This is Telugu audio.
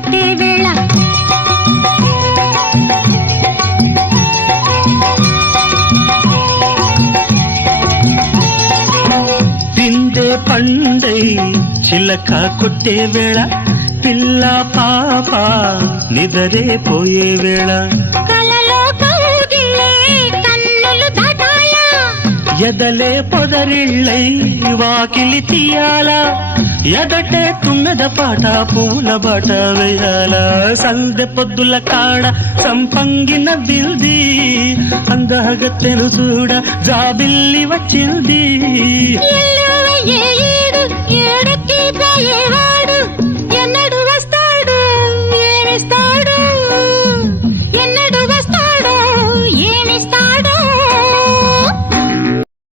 కట్టే వేళ పిండే పండై చిలక కొట్టే వేళ పిల్ల పాప నిదరే పోయే వేళ కలలో కౌగిలే కన్నులు దాటాలా ఎదలే పొదరిళ్ళై వాకిలి తీయాలా ఎదటే తుమ్మెద పాట పూల బాట వేయాల సందె పొద్దుల కాడ సంపంగిన బిల్ది అందగత్తెను చూడ జాబిల్లి వచ్చింది ఏడు ఏడుకి పోయేవా